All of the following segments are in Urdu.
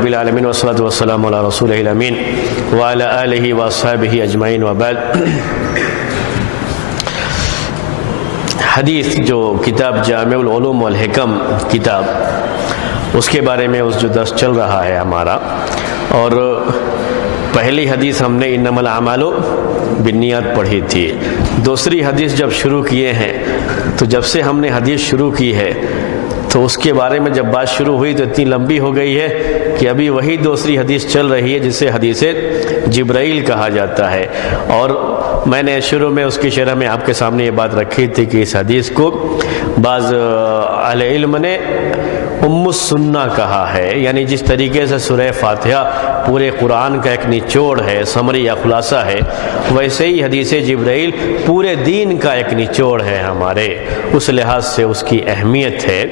رب العالمین والصلاة والسلام علی رسولہ الامین وعلی آلہ واصحابہ اجمعین وبعد۔ حدیث جو کتاب جامع العلوم والحکم کتاب، اس کے بارے میں جو درس چل رہا ہے ہمارا، اور پہلی حدیث ہم نے انما الاعمال بالنیات پڑھی تھی۔ دوسری حدیث جب شروع کیے ہیں تو جب سے ہم نے حدیث شروع کی ہے تو اس کے بارے میں جب بات شروع ہوئی تو اتنی لمبی ہو گئی ہے کہ ابھی وہی دوسری حدیث چل رہی ہے جسے حدیث جبرائیل کہا جاتا ہے۔ اور میں نے شروع میں اس کی شرح میں آپ کے سامنے یہ بات رکھی تھی کہ اس حدیث کو بعض اہل علم نے ام السنہ کہا ہے، یعنی جس طریقے سے سورہ فاتحہ پورے قرآن کا ایک نچوڑ ہے، سمری یا خلاصہ ہے، ویسے ہی حدیث جبرائیل پورے دین کا ایک نچوڑ ہے ہمارے، اس لحاظ سے اس کی اہمیت ہے۔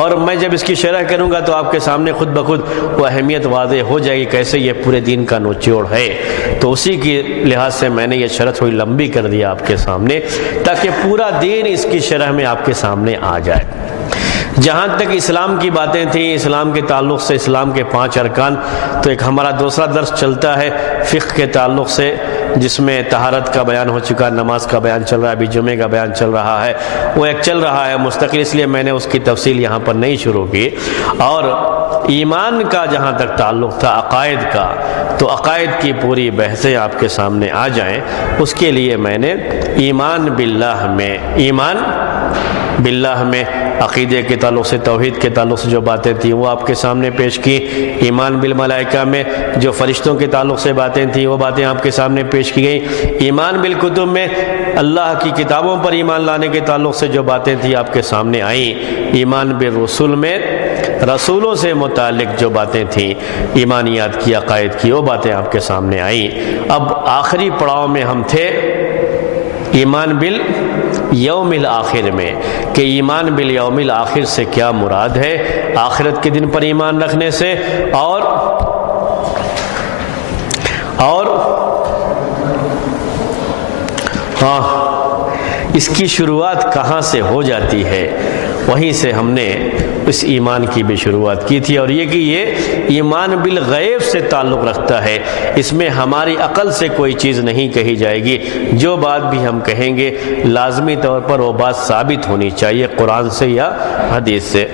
اور میں جب اس کی شرح کروں گا تو آپ کے سامنے خود بخود وہ اہمیت واضح ہو جائے گی کیسے یہ پورے دین کا نچوڑ ہے۔ تو اسی کی لحاظ سے میں نے یہ شرح تھوڑی لمبی کر دیا آپ کے سامنے، تاکہ پورا دین اس کی شرح میں آپ کے سامنے آ جائے۔ جہاں تک اسلام کی باتیں تھیں، اسلام کے تعلق سے اسلام کے 5 ارکان، تو ایک ہمارا دوسرا درس چلتا ہے فقہ کے تعلق سے، جس میں طہارت کا بیان ہو چکا، نماز کا بیان چل رہا ہے، ابھی جمعے کا بیان چل رہا ہے، وہ ایک چل رہا ہے مستقل، اس لیے میں نے اس کی تفصیل یہاں پر نہیں شروع کی۔ اور ایمان کا جہاں تک تعلق تھا عقائد کا، تو عقائد کی پوری بحثیں آپ کے سامنے آ جائیں، اس کے لیے میں نے ایمان باللہ میں عقیدے کے تعلق سے، توحید کے تعلق سے جو باتیں تھیں وہ آپ کے سامنے پیش کی۔ ایمان بالملائکہ میں جو فرشتوں کے تعلق سے باتیں تھیں وہ باتیں آپ کے سامنے پیش کی گئیں۔ ایمان بالکتب میں اللہ کی کتابوں پر ایمان لانے کے تعلق سے جو باتیں تھیں آپ کے سامنے آئیں۔ ایمان بالرسول میں رسولوں سے متعلق جو باتیں تھیں ایمانیات کی، عقائد کی، وہ باتیں آپ کے سامنے آئیں۔ اب آخری پڑاؤ میں ہم تھے ایمان بالیوم الآخر میں، کہ ایمان بالیوم الآخر سے کیا مراد ہے، آخرت کے دن پر ایمان رکھنے سے، اور اس کی شروعات کہاں سے ہو جاتی ہے، وہیں سے ہم نے اس ایمان کی بھی شروعات کی تھی، اور یہ کہ یہ ایمان بالغیب سے تعلق رکھتا ہے، اس میں ہماری عقل سے کوئی چیز نہیں کہی جائے گی، جو بات بھی ہم کہیں گے لازمی طور پر وہ بات ثابت ہونی چاہیے قرآن سے یا حدیث سے۔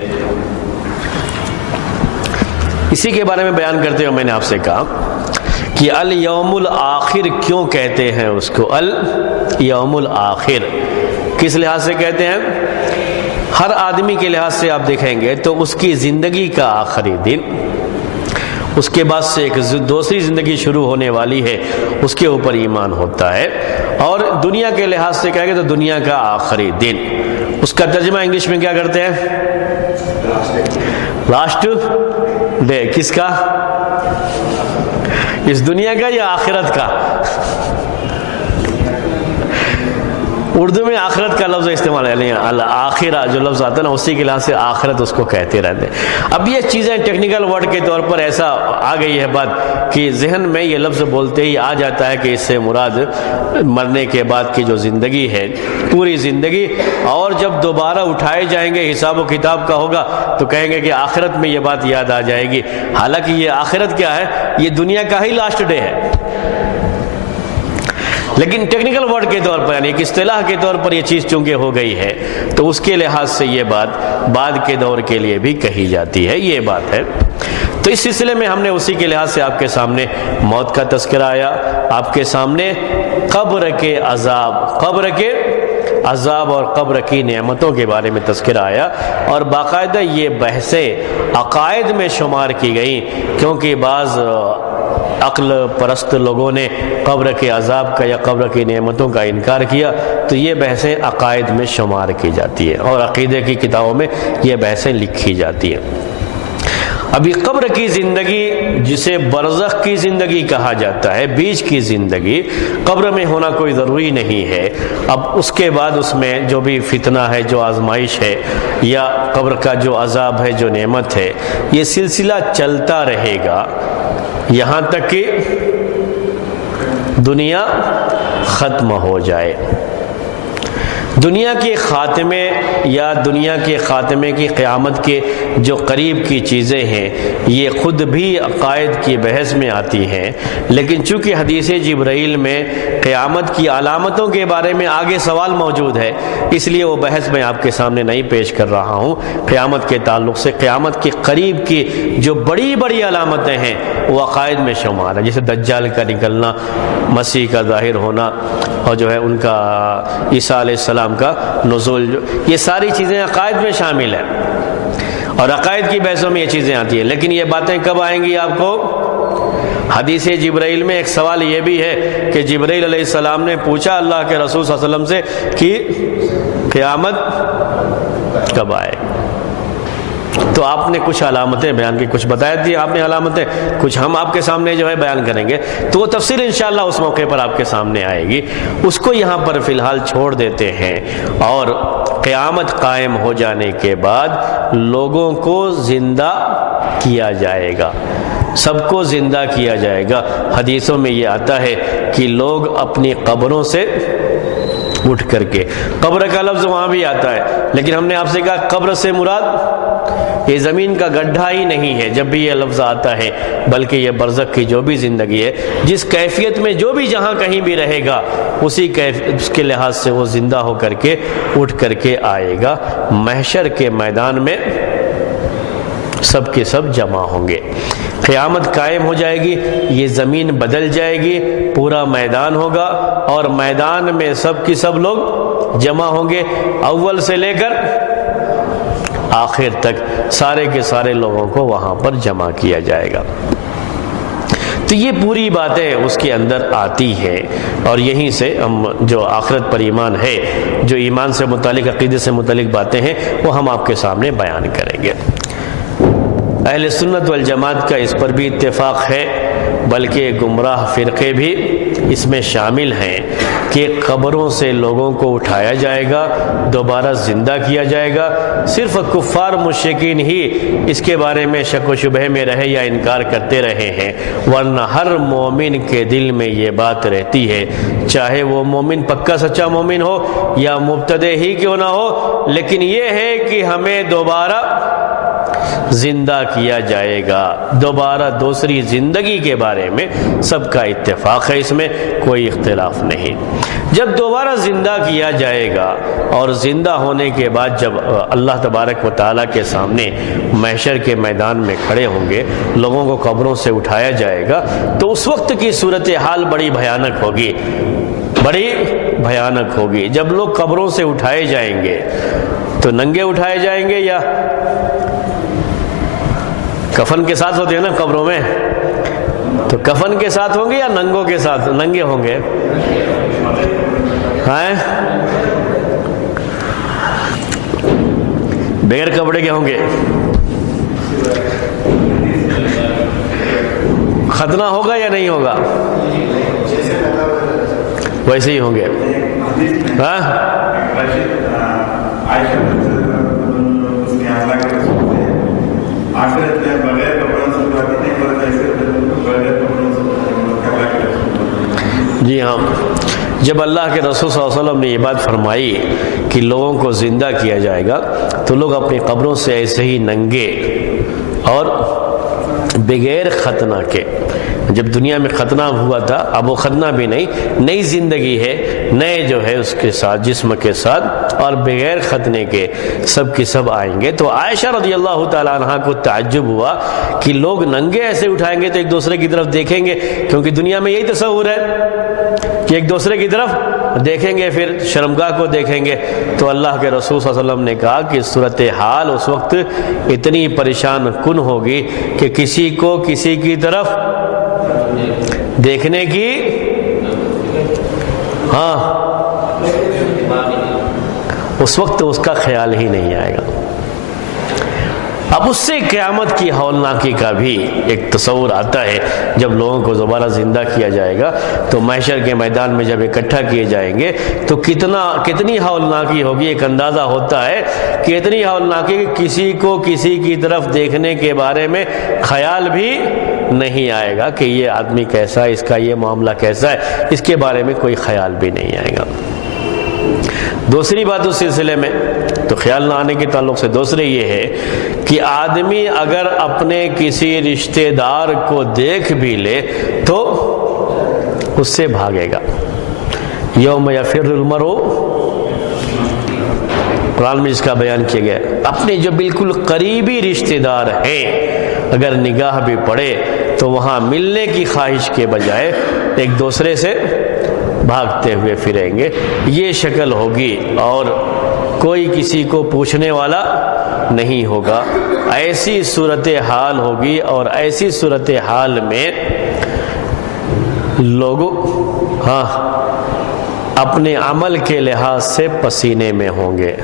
اسی کے بارے میں بیان کرتے ہوئے میں نے آپ سے کہا کہ الیوم الآخر کیوں کہتے ہیں اس کو الیوم الآخر، کس لحاظ سے کہتے ہیں؟ ہر آدمی کے لحاظ سے آپ دیکھیں گے تو اس کی زندگی کا آخری دن، اس کے بعد سے ایک دوسری زندگی شروع ہونے والی ہے، اس کے اوپر ایمان ہوتا ہے۔ اور دنیا کے لحاظ سے کہیں گے تو دنیا کا آخری دن، اس کا ترجمہ انگلش میں کیا کرتے ہیں؟ Last day. کس کا؟ اس دنیا کا یا آخرت کا؟ اردو میں آخرت کا لفظ استعمال ہے، الآخرہ جو لفظ آتا ہے نا، اسی کے لحاظ سے آخرت اس کو کہتے رہتے ہیں۔ اب یہ چیزیں ٹیکنیکل ورڈ کے طور پر ایسا آ گئی ہے بات کہ ذہن میں یہ لفظ بولتے ہی آ جاتا ہے کہ اس سے مراد مرنے کے بعد کی جو زندگی ہے، پوری زندگی، اور جب دوبارہ اٹھائے جائیں گے حساب و کتاب کا ہوگا تو کہیں گے کہ آخرت میں یہ بات یاد آ جائے گی، حالانکہ یہ آخرت کیا ہے؟ یہ دنیا کا ہی لاسٹ ڈے ہے، لیکن ٹیکنیکل ورڈ کے طور پر، یعنی ایک اصطلاح کے طور پر یہ چیز چونکہ ہو گئی ہے تو اس کے لحاظ سے یہ بات بعد کے دور کے لیے بھی کہی جاتی ہے، یہ بات ہے۔ تو اس سلسلے میں ہم نے اسی کے لحاظ سے آپ کے سامنے موت کا تذکرہ آیا، آپ کے سامنے قبر کے عذاب اور قبر کی نعمتوں کے بارے میں تذکرہ آیا، اور باقاعدہ یہ بحثیں عقائد میں شمار کی گئیں، کیونکہ بعض عقل پرست لوگوں نے قبر کے عذاب کا یا قبر کی نعمتوں کا انکار کیا، تو یہ بحثیں عقائد میں شمار کی جاتی ہیں اور عقیدے کی کتابوں میں یہ بحثیں لکھی جاتی ہیں۔ ابھی قبر کی زندگی جسے برزخ کی زندگی کہا جاتا ہے، بیچ کی زندگی، قبر میں ہونا کوئی ضروری نہیں ہے۔ اب اس کے بعد اس میں جو بھی فتنہ ہے، جو آزمائش ہے، یا قبر کا جو عذاب ہے، جو نعمت ہے، یہ سلسلہ چلتا رہے گا یہاں تک کہ دنیا ختم ہو جائے۔ دنیا کے خاتمے یا دنیا کے خاتمے کی قیامت کے جو قریب کی چیزیں ہیں یہ خود بھی عقائد کی بحث میں آتی ہیں، لیکن چونکہ حدیث جبرائیل میں قیامت کی علامتوں کے بارے میں آگے سوال موجود ہے، اس لیے وہ بحث میں آپ کے سامنے نہیں پیش کر رہا ہوں۔ قیامت کے تعلق سے قیامت کے قریب کی جو بڑی بڑی علامتیں ہیں وہ عقائد میں شمار ہے، جیسے دجال کا نکلنا، مسیح کا ظاہر ہونا، اور جو ہے ان کا عیسیٰ علیہ السلام کا نزول، یہ ساری چیزیں عقائد میں شامل ہیں اور عقائد کی بحثوں میں یہ چیزیں آتی ہیں۔ لیکن یہ باتیں کب آئیں گی آپ کو؟ حدیث جبرائیل میں ایک سوال یہ بھی ہے کہ جبرائیل علیہ السلام نے پوچھا اللہ کے رسول صلی اللہ علیہ وسلم سے کہ قیامت کب آئے گی؟ تو آپ نے کچھ علامتیں بیان کی، کچھ بتایا تھی آپ نے علامتیں، کچھ ہم آپ کے سامنے جو ہے بیان کریں گے، تو وہ تفسیر انشاءاللہ اس موقع پر آپ کے سامنے آئے گی، اس کو یہاں پر فی الحال چھوڑ دیتے ہیں۔ اور قیامت قائم ہو جانے کے بعد لوگوں کو زندہ کیا جائے گا، سب کو زندہ کیا جائے گا۔ حدیثوں میں یہ آتا ہے کہ لوگ اپنی قبروں سے اٹھ کر کے، قبر کا لفظ وہاں بھی آتا ہے، لیکن ہم نے آپ سے کہا قبر سے مراد یہ زمین کا گڈھا ہی نہیں ہے جب بھی یہ لفظ آتا ہے، بلکہ یہ برزخ کی جو بھی زندگی ہے، جس کیفیت میں جو بھی جہاں کہیں بھی رہے گا اسی اس کے لحاظ سے وہ زندہ ہو کر کے اٹھ کر کے آئے گا۔ محشر کے میدان میں سب کے سب جمع ہوں گے، قیامت قائم ہو جائے گی، یہ زمین بدل جائے گی، پورا میدان ہوگا اور میدان میں سب کی سب لوگ جمع ہوں گے، اول سے لے کر آخر تک سارے کے سارے لوگوں کو وہاں پر جمع کیا جائے گا۔ تو یہ پوری باتیں اس کے اندر آتی ہے، اور یہیں سے ہم جو آخرت پر ایمان ہے، جو ایمان سے متعلق، عقیدے سے متعلق باتیں ہیں، وہ ہم آپ کے سامنے بیان کریں گے۔ اہل سنت والجماعت کا اس پر بھی اتفاق ہے، بلکہ گمراہ فرقے بھی اس میں شامل ہیں کہ قبروں سے لوگوں کو اٹھایا جائے گا، دوبارہ زندہ کیا جائے گا۔ صرف کفار مشرکین ہی اس کے بارے میں شک و شبہ میں رہے یا انکار کرتے رہے ہیں، ورنہ ہر مومن کے دل میں یہ بات رہتی ہے، چاہے وہ مومن پکا سچا مومن ہو یا مبتدع ہی کیوں نہ ہو، لیکن یہ ہے کہ ہمیں دوبارہ زندہ کیا جائے گا، دوبارہ دوسری زندگی کے بارے میں سب کا اتفاق ہے، اس میں کوئی اختلاف نہیں۔ جب دوبارہ زندہ کیا جائے گا اور زندہ ہونے کے بعد جب اللہ تبارک و تعالیٰ کے سامنے محشر کے میدان میں کھڑے ہوں گے، لوگوں کو قبروں سے اٹھایا جائے گا، تو اس وقت کی صورتحال بڑی بھیانک ہوگی، بڑی بھیانک ہوگی۔ جب لوگ قبروں سے اٹھائے جائیں گے تو ننگے اٹھائے جائیں گے یا کفن کے ساتھ ہوتے ہیں نا قبروں میں، تو کفن کے ساتھ ہوں گے یا ننگوں کے ساتھ؟ ننگے ہوں گے، ہاں بغیر کپڑے کے ہوں گے۔ ختنہ ہوگا یا نہیں ہوگا؟ ویسے ہی ہوں گے، ہاں جی ہاں، جب اللہ کے رسول صلی اللہ علیہ وسلم نے یہ بات فرمائی کہ لوگوں کو زندہ کیا جائے گا، تو لوگ اپنی قبروں سے ایسے ہی ننگے اور بغیر ختنہ کے، جب دنیا میں ختنہ ہوا تھا اب وہ ختنہ بھی نہیں، نئی زندگی ہے، نئے جو ہے اس کے ساتھ جسم کے ساتھ اور بغیر ختنے کے سب کی سب آئیں گے۔ تو عائشہ رضی اللہ تعالیٰ عنہ کو تعجب ہوا کہ لوگ ننگے ایسے اٹھائیں گے تو ایک دوسرے کی طرف دیکھیں گے، کیونکہ دنیا میں یہی تصور ہے کہ ایک دوسرے کی طرف دیکھیں گے، پھر شرمگاہ کو دیکھیں گے۔ تو اللہ کے رسول صلی اللہ علیہ وسلم نے کہا کہ صورتحال اس وقت اتنی پریشان کن ہوگی کہ کسی کو کسی کی طرف دیکھنے کی اس وقت اس کا خیال ہی نہیں آئے گا۔ اب اس سے قیامت کی ہولناکی کا بھی ایک تصور آتا ہے، جب لوگوں کو دوبارہ زندہ کیا جائے گا تو محشر کے میدان میں جب اکٹھا کیے جائیں گے تو کتنی ہولناکی ہوگی۔ ایک اندازہ ہوتا ہے کہ اتنی ہولناکی کہ کسی کو کسی کی طرف دیکھنے کے بارے میں خیال بھی نہیں آئے گا کہ یہ آدمی کیسا ہے، اس کا یہ معاملہ کیسا ہے، اس کے بارے میں کوئی خیال بھی نہیں آئے گا۔ دوسری بات اس سلسلے میں تو خیال نہ آنے کے تعلق سے دوسرے یہ ہے کہ آدمی اگر اپنے کسی رشتہ دار کو دیکھ بھی لے تو اس سے بھاگے گا. یوم یفر المرء، قرآن میں اس کا بیان کیا گیا. اپنے جو بالکل قریبی رشتہ دار ہیں اگر نگاہ بھی پڑے تو وہاں ملنے کی خواہش کے بجائے ایک دوسرے سے بھاگتے ہوئے پھریں گے. یہ شکل ہوگی اور کوئی کسی کو پوچھنے والا نہیں ہوگا. ایسی صورتحال ہوگی اور ایسی صورتحال میں لوگ اپنے عمل کے لحاظ سے پسینے میں ہوں گے.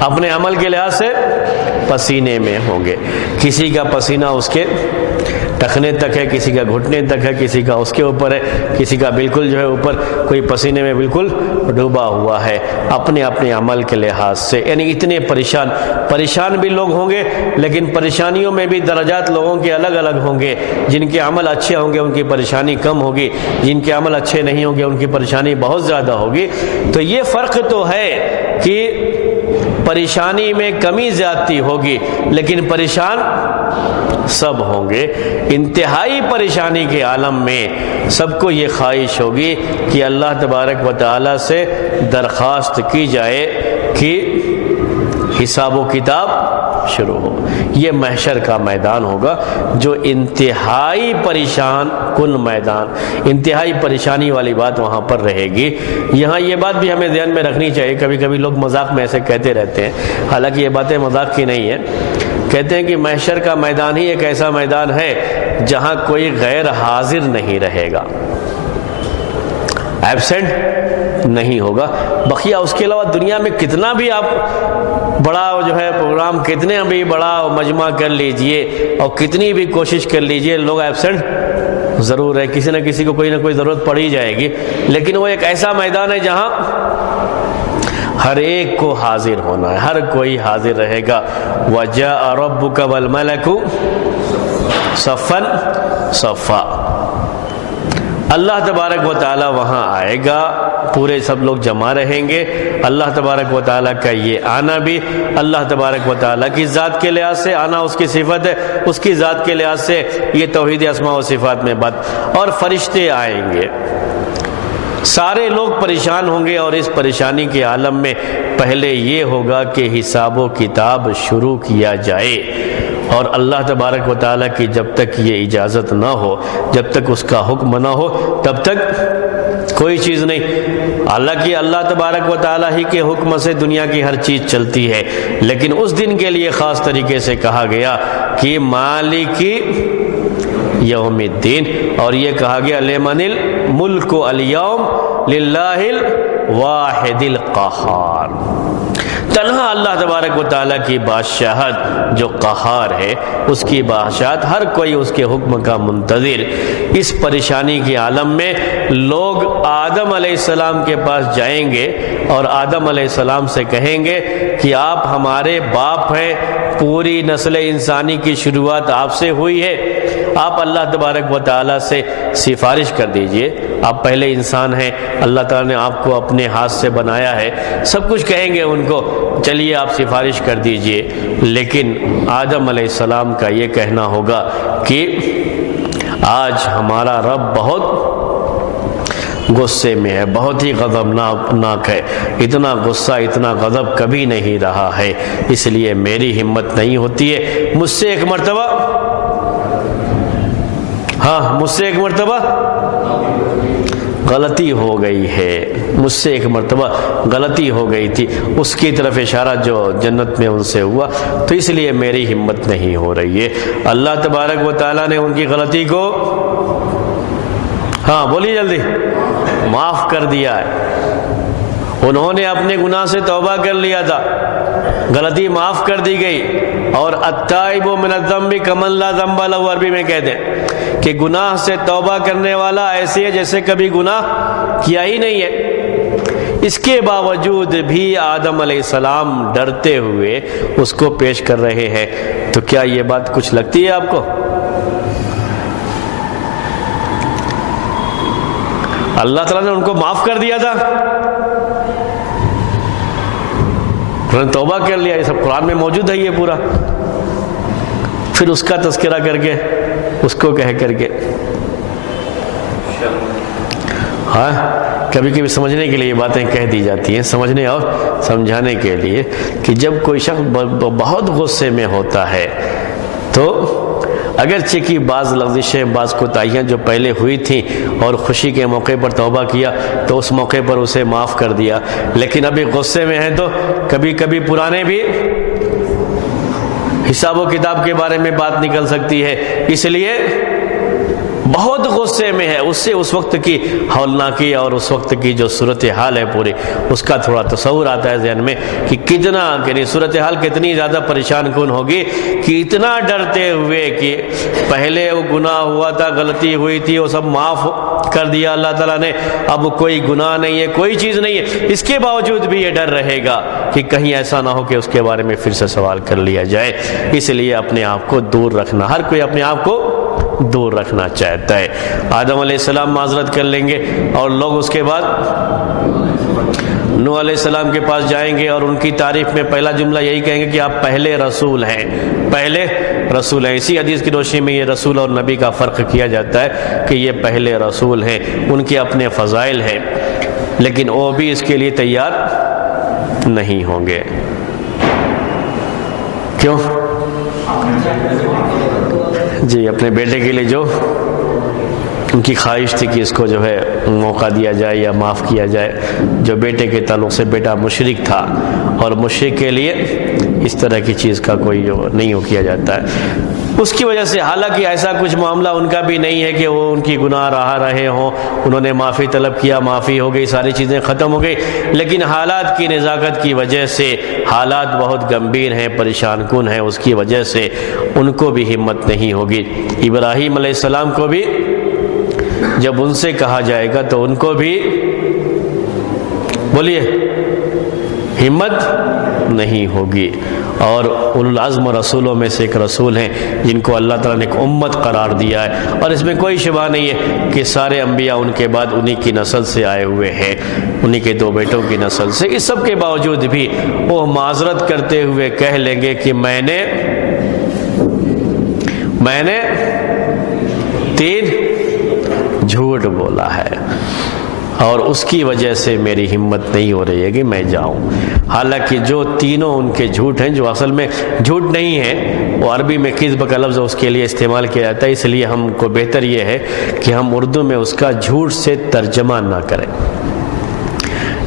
اپنے عمل کے لحاظ سے پسینے میں ہوں گے. کسی کا پسینہ اس کے ٹخنے تک ہے، کسی کا گھٹنے تک ہے، کسی کا اس کے اوپر ہے، کسی کا بالکل جو ہے اوپر، کوئی پسینے میں بالکل ڈوبا ہوا ہے اپنے اپنے عمل کے لحاظ سے. یعنی اتنے پریشان بھی لوگ ہوں گے، لیکن پریشانیوں میں بھی درجات لوگوں کے الگ الگ ہوں گے. جن کے عمل اچھے ہوں گے ان کی پریشانی کم ہوگی، جن کے عمل اچھے نہیں ہوں گے ان کی پریشانی بہت زیادہ ہوگی. تو یہ فرق تو ہے کہ پریشانی میں کمی زیادتی ہوگی، لیکن پریشان سب ہوں گے. انتہائی پریشانی کے عالم میں سب کو یہ خواہش ہوگی کہ اللہ تبارک و تعالی سے درخواست کی جائے کہ حساب و کتاب شروع ہو. یہ محشر کا میدان ہوگا جو انتہائی پریشان کن میدان، انتہائی پریشانی والی بات وہاں پر رہے گی. یہاں یہ بات بھی ہمیں ذہن میں رکھنی چاہیے. کبھی کبھی لوگ مذاق میں ایسے کہتے رہتے ہیں، حالانکہ یہ باتیں مذاق کی نہیں ہیں. کہتے ہیں کہ محشر کا میدان ہی ایک ایسا میدان ہے جہاں کوئی غیر حاضر نہیں رہے گا، ایبسینٹ نہیں ہوگا. بقیہ اس کے علاوہ دنیا میں کتنا بھی آپ بڑا جو ہے پروگرام، کتنے بھی بڑا مجمع کر لیجئے اور کتنی بھی کوشش کر لیجئے، لوگ ایبسینٹ ضرور ہے. کسی نہ کسی کو کوئی نہ کوئی ضرورت پڑ ہی جائے گی. لیکن وہ ایک ایسا میدان ہے جہاں ہر ایک کو حاضر ہونا ہے، ہر کوئی حاضر رہے گا. وَجَاءَ رَبُّكَ وَالْمَلَكُ صَفًّا صَفًّا. اللہ تبارک و تعالیٰ وہاں آئے گا، پورے سب لوگ جمع رہیں گے. اللہ تبارک و تعالیٰ کا یہ آنا بھی اللہ تبارک و تعالیٰ کی ذات کے لحاظ سے آنا اس کی صفت ہے، اس کی ذات کے لحاظ سے یہ توحید اسماء و صفات میں بات. اور فرشتے آئیں گے، سارے لوگ پریشان ہوں گے. اور اس پریشانی کے عالم میں پہلے یہ ہوگا کہ حساب و کتاب شروع کیا جائے. اور اللہ تبارک و تعالیٰ کی جب تک یہ اجازت نہ ہو، جب تک اس کا حکم نہ ہو، تب تک کوئی چیز نہیں. حالانکہ اللہ تبارک و تعالیٰ ہی کے حکم سے دنیا کی ہر چیز چلتی ہے، لیکن اس دن کے لیے خاص طریقے سے کہا گیا کہ مالک یوم الدین. اور یہ کہا گیا لمن الملک الیوم للہ الواحد القہار. تنہا اللہ تبارک و تعالیٰ کی بادشاہت جو قہار ہے، اس کی بادشاہت، ہر کوئی اس کے حکم کا منتظر. اس پریشانی کے عالم میں لوگ آدم علیہ السلام کے پاس جائیں گے اور آدم علیہ السلام سے کہیں گے کہ آپ ہمارے باپ ہیں، پوری نسل انسانی کی شروعات آپ سے ہوئی ہے، آپ اللہ تبارک و تعالیٰ سے سفارش کر دیجئے. آپ پہلے انسان ہیں، اللہ تعالیٰ نے آپ کو اپنے ہاتھ سے بنایا ہے. سب کچھ کہیں گے ان کو، چلیے آپ سفارش کر دیجئے. لیکن آدم علیہ السلام کا یہ کہنا ہوگا کہ آج ہمارا رب بہت غصے میں ہے، بہت ہی غضبناک ہے. اتنا غصہ، اتنا غضب کبھی نہیں رہا ہے، اس لیے میری ہمت نہیں ہوتی ہے. مجھ سے ایک مرتبہ غلطی ہو گئی ہے، مجھ سے ایک مرتبہ غلطی ہو گئی تھی. اس کی طرف اشارہ جو جنت میں ان سے ہوا، تو اس لیے میری ہمت نہیں ہو رہی ہے. اللہ تبارک و تعالیٰ نے ان کی غلطی کو بولیے جلدی معاف کر دیا ہے. انہوں نے اپنے گناہ سے توبہ کر لیا تھا، غلطی معاف کر دی گئی. اور التائب من الذنب کمن لا ذنب لہ، عربی میں کہتے ہیں کہ گناہ سے توبہ کرنے والا ایسے ہے جیسے کبھی گناہ کیا ہی نہیں ہے. اس کے باوجود بھی آدم علیہ السلام ڈرتے ہوئے اس کو پیش کر رہے ہیں. تو کیا یہ بات کچھ لگتی ہے آپ کو؟ اللہ تعالیٰ نے ان کو معاف کر دیا تھا، انہوں نے توبہ کر لیا، یہ سب قرآن میں موجود ہے یہ پورا، پھر اس کا تذکرہ کر کے اس کو کہہ کر کے ہاں کبھی کبھی سمجھنے کے لیے یہ باتیں کہہ دی جاتی ہیں، سمجھنے اور سمجھانے کے لیے کہ جب کوئی شخص بہت غصے میں ہوتا ہے تو اگرچہ کہ بعض لغزشیں، بعض کوتاہیاں جو پہلے ہوئی تھیں اور خوشی کے موقع پر توبہ کیا تو اس موقع پر اسے معاف کر دیا، لیکن ابھی غصے میں ہیں تو کبھی کبھی پرانے بھی حساب و کتاب کے بارے میں بات نکل سکتی ہے، اس لیے بہت غصے میں ہے، اس سے اس وقت کی ہولناکی اور اس وقت کی جو صورتحال ہے پوری اس کا تھوڑا تصور آتا ہے ذہن میں کہ کتنا یعنی صورتحال کتنی زیادہ پریشان کن ہوگی کہ اتنا ڈرتے ہوئے کہ پہلے وہ گناہ ہوا تھا، غلطی ہوئی تھی، وہ سب معاف کر دیا اللہ تعالیٰ نے، اب کوئی گناہ نہیں ہے، کوئی چیز نہیں ہے، اس کے باوجود بھی یہ ڈر رہے گا کہ کہیں ایسا نہ ہو کہ اس کے بارے میں پھر سے سوال کر لیا جائے، اس لیے اپنے آپ کو دور رکھنا، ہر کوئی اپنے آپ کو دور رکھنا چاہتا ہے۔ آدم علیہ السلام معذرت کر لیں گے اور لوگ اس کے بعد نوح علیہ السلام کے پاس جائیں گے اور ان کی تعریف میں پہلا جملہ یہی کہیں گے کہ آپ پہلے رسول ہیں، پہلے رسول ہیں۔ اسی حدیث کی روشنی میں یہ رسول اور نبی کا فرق کیا جاتا ہے کہ یہ پہلے رسول ہیں، ان کے اپنے فضائل ہیں، لیکن وہ بھی اس کے لیے تیار نہیں ہوں گے۔ کیوں؟ جی اپنے بیٹے کے لیے جو ان کی خواہش تھی کہ اس کو جو ہے موقع دیا جائے یا معاف کیا جائے، جو بیٹے کے تعلق سے بیٹا مشرک تھا اور مشرک کے لیے اس طرح کی چیز کا کوئی نہیں کیا جاتا ہے، اس کی وجہ سے حالانکہ ایسا کچھ معاملہ ان کا بھی نہیں ہے کہ وہ ان کی گناہ رہے ہوں، انہوں نے معافی طلب کیا، معافی ہو گئی، ساری چیزیں ختم ہو گئی، لیکن حالات کی نزاکت کی وجہ سے حالات بہت گمبھیر ہیں، پریشان کن ہیں، اس کی وجہ سے ان کو بھی ہمت نہیں ہوگی۔ ابراہیم علیہ السلام کو بھی جب ان سے کہا جائے گا تو ان کو بھی بولیے ہمت نہیں ہوگی، اور اولو العزم رسولوں میں سے ایک رسول ہیں جن کو اللہ تعالیٰ نے ایک امت قرار دیا ہے، اور اس میں کوئی شبہ نہیں ہے کہ سارے انبیاء ان کے بعد انہی کی نسل سے آئے ہوئے ہیں، انہی کے دو بیٹوں کی نسل سے۔ اس سب کے باوجود بھی وہ معذرت کرتے ہوئے کہہ لیں گے کہ میں نے 3 جھوٹ بولا ہے اور اس کی وجہ سے میری ہمت نہیں ہو رہی ہے کہ میں جاؤں، حالانکہ جو تینوں ان کے جھوٹ ہیں، جو اصل میں جھوٹ نہیں ہے، وہ عربی میں کذب کا لفظ اس کے لیے استعمال کیا جاتا ہے، اس لیے ہم کو بہتر یہ ہے کہ ہم اردو میں اس کا جھوٹ سے ترجمہ نہ کریں،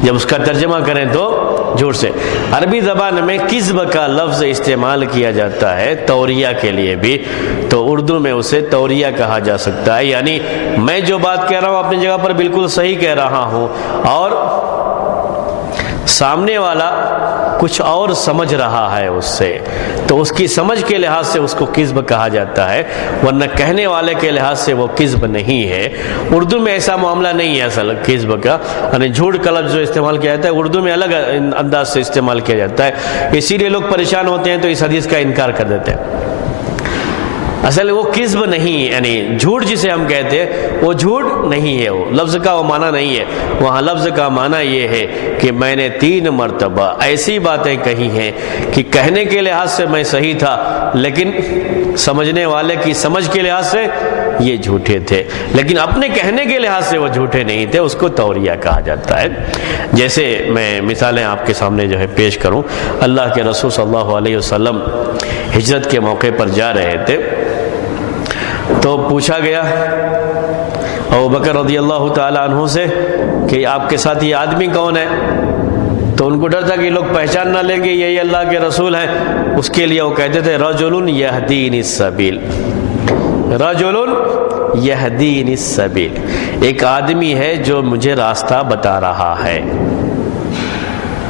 جب اس کا ترجمہ کریں تو جھوٹ سے۔ عربی زبان میں کذب کا لفظ استعمال کیا جاتا ہے توریہ کے لیے بھی، تو اردو میں اسے توریہ کہا جا سکتا ہے، یعنی میں جو بات کہہ رہا ہوں اپنی جگہ پر بالکل صحیح کہہ رہا ہوں اور سامنے والا کچھ اور سمجھ رہا ہے اس سے، تو اس کی سمجھ کے لحاظ سے اس کو کذب کہا جاتا ہے، ورنہ کہنے والے کے لحاظ سے وہ کذب نہیں ہے۔ اردو میں ایسا معاملہ نہیں ہے اصل کذب کا، یعنی جھوٹ کا لفظ جو استعمال کیا جاتا ہے اردو میں الگ انداز سے استعمال کیا جاتا ہے، اسی لیے لوگ پریشان ہوتے ہیں تو اس حدیث کا انکار کر دیتے ہیں۔ اصل وہ کذب نہیں، یعنی جھوٹ جسے ہم کہتے ہیں وہ جھوٹ نہیں ہے، وہ لفظ کا وہ معنی نہیں ہے، وہاں لفظ کا معنی یہ ہے کہ میں نے 3 مرتبہ ایسی باتیں کہی ہیں کہ کہنے کے لحاظ سے میں صحیح تھا، لیکن سمجھنے والے کی سمجھ کے لحاظ سے یہ جھوٹے تھے، لیکن اپنے کہنے کے لحاظ سے وہ جھوٹے نہیں تھے، اس کو توریہ کہا جاتا ہے۔ جیسے میں مثالیں آپ کے سامنے جو ہے پیش کروں، اللہ کے رسول صلی اللہ علیہ وسلم ہجرت کے موقع پر جا رہے تھے تو پوچھا گیا ابوبکر رضی اللہ تعالیٰ عنہ سے کہ آپ کے ساتھ یہ آدمی کون ہے، تو ان کو ڈر تھا کہ لوگ پہچان نہ لیں گے یہی اللہ کے رسول ہیں، اس کے لیے وہ کہتے تھے رجل یہدینی السبیل، رجل یہدینی السبیل، ایک آدمی ہے جو مجھے راستہ بتا رہا ہے۔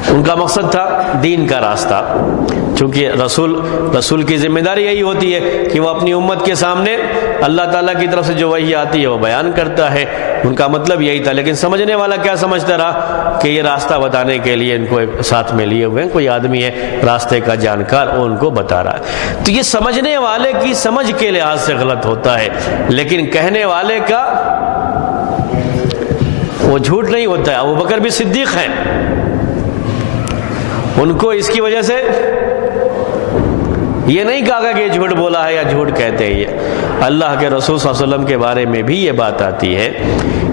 ان کا مقصد تھا دین کا راستہ، چونکہ رسول کی ذمہ داری یہی ہوتی ہے کہ وہ اپنی امت کے سامنے اللہ تعالیٰ کی طرف سے جو وحی آتی ہے وہ بیان کرتا ہے، ان کا مطلب یہی تھا، لیکن سمجھنے والا کیا سمجھتا رہا کہ یہ راستہ بتانے کے لیے ان کو ساتھ میں لیے ہوئے ہیں، کوئی آدمی ہے راستے کا جانکار، وہ ان کو بتا رہا ہے، تو یہ سمجھنے والے کی سمجھ کے لحاظ سے غلط ہوتا ہے، لیکن کہنے والے کا وہ جھوٹ نہیں ہوتا ہے. ابوبکر بھی صدیق ہیں, ان کو اس کی وجہ سے یہ نہیں کہا کہ یہ جھوٹ بولا ہے یا جھوٹ کہتے ہیں. یہ اللہ کے رسول صلی اللہ علیہ وسلم کے بارے میں بھی یہ بات آتی ہے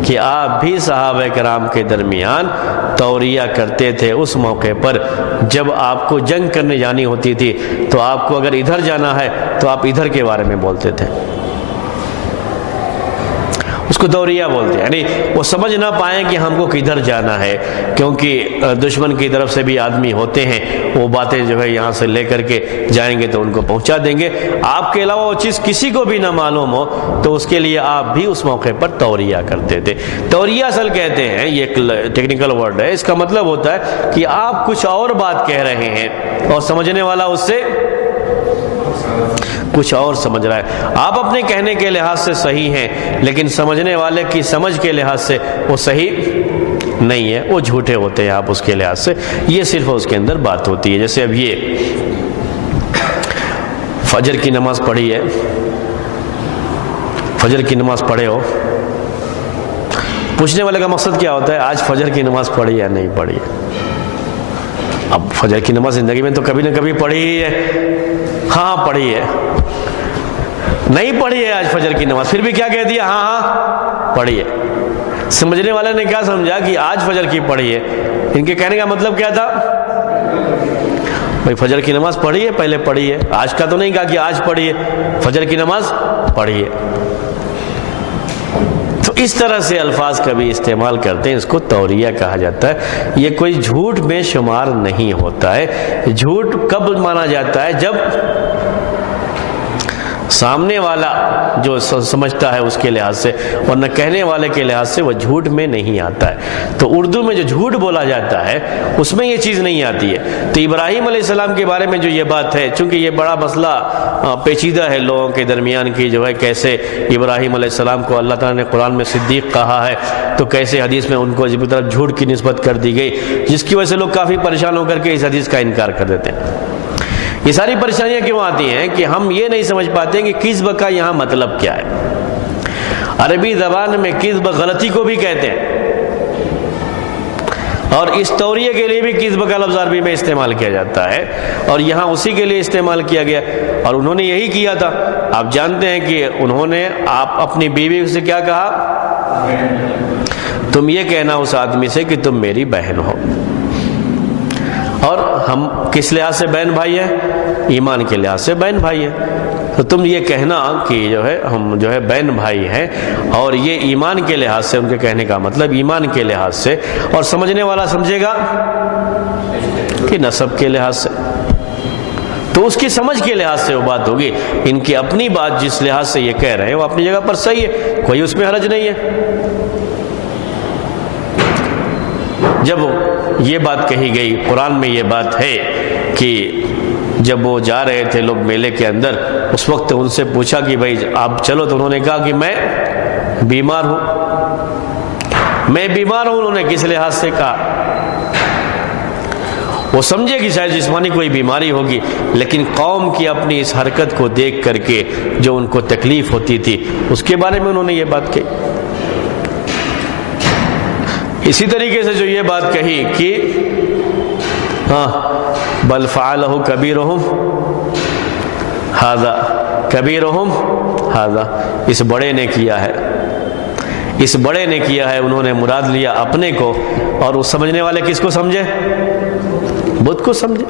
کہ آپ بھی صحابہ کرام کے درمیان توریہ کرتے تھے اس موقع پر جب آپ کو جنگ کرنے جانی ہوتی تھی تو آپ کو اگر ادھر جانا ہے تو آپ ادھر کے بارے میں بولتے تھے, اس کو توریہ بولتے ہیں. یعنی وہ سمجھ نہ پائیں کہ ہم کو کدھر جانا ہے, کیونکہ دشمن کی طرف سے بھی آدمی ہوتے ہیں, وہ باتیں جو ہے یہاں سے لے کر کے جائیں گے تو ان کو پہنچا دیں گے. آپ کے علاوہ وہ چیز کسی کو بھی نہ معلوم ہو تو اس کے لیے آپ بھی اس موقع پر توریہ کرتے تھے. توریہ اصل کہتے ہیں, یہ ایک ٹیکنیکل ورڈ ہے, اس کا مطلب ہوتا ہے کہ آپ کچھ اور بات کہہ رہے ہیں اور سمجھنے والا اس سے کچھ اور سمجھ رہا ہے. آپ اپنے کہنے کے لحاظ سے صحیح ہیں لیکن سمجھنے والے کی سمجھ کے لحاظ سے وہ صحیح نہیں ہے, وہ جھوٹے ہوتے ہیں آپ اس کے لحاظ سے. یہ صرف اس کے اندر بات ہوتی ہے. جیسے اب یہ فجر کی نماز پڑھی ہے, فجر کی نماز پڑھے ہو, پوچھنے والے کا مقصد کیا ہوتا ہے, آج فجر کی نماز پڑھی یا نہیں پڑھی ہے. اب فجر کی نماز زندگی میں تو کبھی نہ کبھی پڑھی ہی ہے, ہاں پڑھی ہے, نہیں پڑھی ہے آج فجر کی نماز, پھر بھی کیا کہہ دیا, ہاں پڑھی ہے. سمجھنے والے نے کیا سمجھا کہ آج فجر کی پڑھی ہے. ان کے کہنے کا مطلب کیا تھا, بھائی فجر کی نماز پڑھی ہے, پہلے پڑھی ہے, آج کا تو نہیں کہا کہ آج پڑھی ہے, فجر کی نماز پڑھی ہے. تو اس طرح سے الفاظ کبھی استعمال کرتے ہیں, اس کو توریہ کہا جاتا ہے. یہ کوئی جھوٹ میں شمار نہیں ہوتا ہے. جھوٹ کب مانا جاتا ہے, جب سامنے والا جو سمجھتا ہے اس کے لحاظ سے, ورنہ کہنے والے کے لحاظ سے وہ جھوٹ میں نہیں آتا ہے. تو اردو میں جو جھوٹ بولا جاتا ہے اس میں یہ چیز نہیں آتی ہے. تو ابراہیم علیہ السلام کے بارے میں جو یہ بات ہے, چونکہ یہ بڑا مسئلہ پیچیدہ ہے لوگوں کے درمیان کی, جو ہے کیسے ابراہیم علیہ السلام کو اللہ تعالیٰ نے قرآن میں صدیق کہا ہے, تو کیسے حدیث میں ان کو اسی طرف جھوٹ کی نسبت کر دی گئی, جس کی وجہ سے لوگ کافی پریشان ہو کر کے اس حدیث کا انکار کر دیتے ہیں. یہ ساری پریشانیاں کیوں آتی ہیں کہ ہم یہ نہیں سمجھ پاتے کہ کذب کا یہاں مطلب کیا ہے. عربی زبان میں کذب غلطی کو بھی کہتے ہیں, اور اس توریہ کے لیے بھی کذب کا لفظ عربی میں استعمال کیا جاتا ہے, اور یہاں اسی کے لیے استعمال کیا گیا. اور انہوں نے یہی کیا تھا. آپ جانتے ہیں کہ انہوں نے آپ اپنی بیوی سے کیا کہا, تم یہ کہنا اس آدمی سے کہ تم میری بہن ہو. اور ہم کس لحاظ سے بہن بھائی ہیں, ایمان کے لحاظ سے بہن بھائی ہیں. تو تم یہ کہنا کہ جو ہے ہم جو ہے بہن بھائی ہیں, اور یہ ایمان کے لحاظ سے, ان کے کہنے کا مطلب ایمان کے لحاظ سے, اور سمجھنے والا سمجھے گا کہ نسب کے لحاظ سے. تو اس کی سمجھ کے لحاظ سے وہ بات ہوگی. ان کی اپنی بات جس لحاظ سے یہ کہہ رہے ہیں وہ اپنی جگہ پر صحیح ہے, کوئی اس میں حرج نہیں ہے. جب یہ بات کہی گئی, قرآن میں یہ بات ہے کہ جب وہ جا رہے تھے لوگ میلے کے اندر, اس وقت ان سے پوچھا کہ بھائی آپ چلو, تو انہوں نے کہا کہ میں بیمار ہوں. میں بیمار ہوں, انہوں نے کس لحاظ سے کہا, وہ سمجھے کہ شاید جسمانی کوئی بیماری ہوگی, لیکن قوم کی اپنی اس حرکت کو دیکھ کر کے جو ان کو تکلیف ہوتی تھی اس کے بارے میں انہوں نے یہ بات کہی. اسی طریقے سے جو یہ بات کہی کہ ہاں بل فعلہ کبیرہم ھذا, کبیرہم ھذا, اس بڑے نے کیا ہے, اس بڑے نے کیا ہے. انہوں نے مراد لیا اپنے کو, اور وہ سمجھنے والے کس کو سمجھے, بدھ کو سمجھے.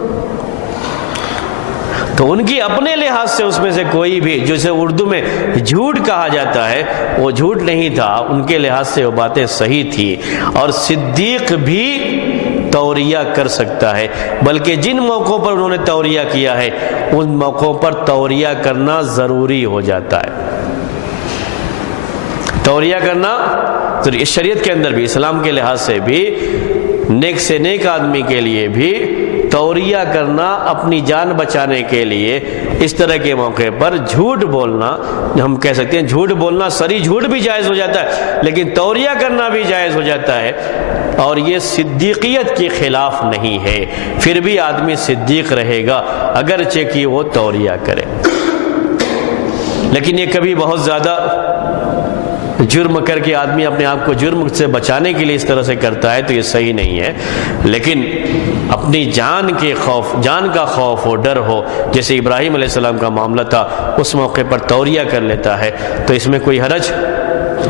تو ان کی اپنے لحاظ سے اس میں سے کوئی بھی, جسے اردو میں جھوٹ کہا جاتا ہے, وہ جھوٹ نہیں تھا. ان کے لحاظ سے وہ باتیں صحیح تھی. اور صدیق بھی توریہ کر سکتا ہے, بلکہ جن موقعوں پر انہوں نے توریہ کیا ہے ان موقعوں پر توریہ کرنا ضروری ہو جاتا ہے. توریہ کرنا اس شریعت کے اندر بھی, اسلام کے لحاظ سے بھی, نیک سے نیک آدمی کے لیے بھی توریہ کرنا, اپنی جان بچانے کے لیے اس طرح کے موقع پر جھوٹ بولنا, ہم کہہ سکتے ہیں جھوٹ بولنا, سری جھوٹ بھی جائز ہو جاتا ہے, لیکن توریہ کرنا بھی جائز ہو جاتا ہے. اور یہ صدیقیت کے خلاف نہیں ہے, پھر بھی آدمی صدیق رہے گا اگرچہ کہ وہ توریہ کرے. لیکن یہ کبھی بہت زیادہ جرم کر کے آدمی اپنے آپ کو جرم سے بچانے کے لیے اس طرح سے کرتا ہے تو یہ صحیح نہیں ہے، لیکن اپنی جان کا خوف ہو، ڈر ہو، جیسے ابراہیم علیہ السلام کا معاملہ تھا، اس موقع پر توریہ کر لیتا ہے تو اس میں کوئی حرج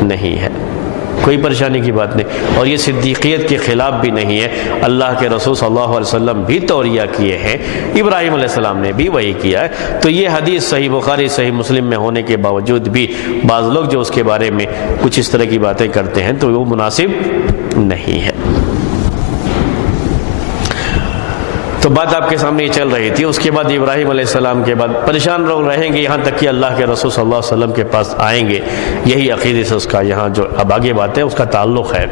نہیں ہے، کوئی پریشانی کی بات نہیں، اور یہ صدیقیت کے خلاف بھی نہیں ہے۔ اللہ کے رسول صلی اللہ علیہ وسلم بھی توریہ کیے ہیں، ابراہیم علیہ السلام نے بھی وہی کیا ہے، تو یہ حدیث صحیح بخاری صحیح مسلم میں ہونے کے باوجود بھی بعض لوگ جو اس کے بارے میں کچھ اس طرح کی باتیں کرتے ہیں تو وہ مناسب نہیں ہے۔ تو بات آپ کے سامنے یہ چل رہی تھی۔ اس کے بعد ابراہیم علیہ السلام کے بعد پریشان لوگ رہیں گے یہاں تک کہ اللہ کے رسول صلی اللہ علیہ وسلم کے پاس آئیں گے، یہی عقیدے سے اس کا یہاں جو اب آگے بات ہے اس کا تعلق ہے،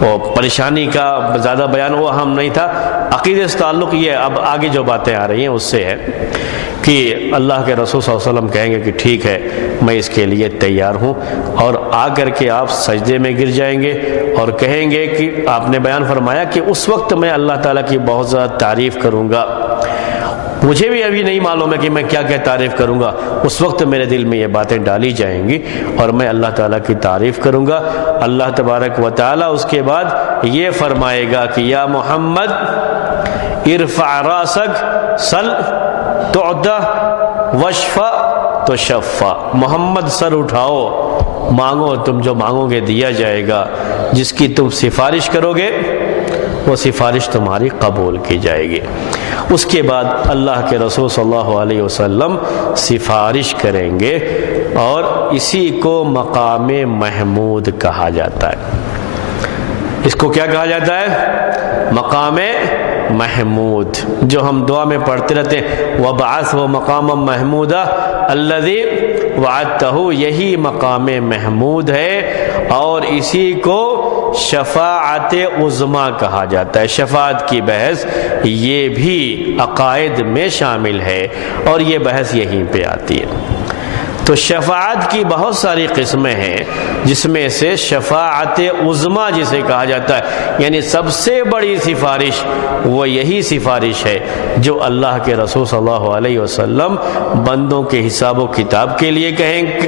اور پریشانی کا زیادہ بیان وہ اہم نہیں تھا، عقیدے سے تعلق یہ اب آگے جو باتیں آ رہی ہیں اس سے ہے کہ اللہ کے رسول صلی اللہ علیہ وسلم کہیں گے کہ ٹھیک ہے میں اس کے لیے تیار ہوں، اور آ کر کے آپ سجدے میں گر جائیں گے اور کہیں گے کہ آپ نے بیان فرمایا کہ اس وقت میں اللہ تعالیٰ کی بہت زیادہ تعریف کروں گا، مجھے بھی ابھی نہیں معلوم ہے کہ میں کیا تعریف کروں گا، اس وقت میرے دل میں یہ باتیں ڈالی جائیں گی اور میں اللہ تعالیٰ کی تعریف کروں گا۔ اللہ تبارک و تعالیٰ اس کے بعد یہ فرمائے گا کہ یا محمد ارفع راسک سل تعطى واشفع تشفع، محمد سر اٹھاؤ، مانگو، تم جو مانگو گے دیا جائے گا، جس کی تم سفارش کرو گے وہ سفارش تمہاری قبول کی جائے گی۔ اس کے بعد اللہ کے رسول صلی اللہ علیہ وسلم سفارش کریں گے، اور اسی کو مقام محمود کہا جاتا ہے۔ اس کو کیا کہا جاتا ہے؟ مقام محمود، جو ہم دعا میں پڑھتے رہتے ہیں وَبَعَثْهُ مَقَامًا مَحْمُودًا الَّذِي وَعَدتَّهُ، یہی مقام محمود ہے، اور اسی کو شفاعت عظمیٰ کہا جاتا ہے۔ شفاعت کی بحث یہ بھی عقائد میں شامل ہے، اور یہ بحث یہیں پہ آتی ہے۔ تو شفاعت کی بہت ساری قسمیں ہیں، جس میں سے شفاعت عظمیٰ جسے کہا جاتا ہے، یعنی سب سے بڑی سفارش وہ یہی سفارش ہے جو اللہ کے رسول صلی اللہ علیہ وسلم بندوں کے حساب و کتاب کے لیے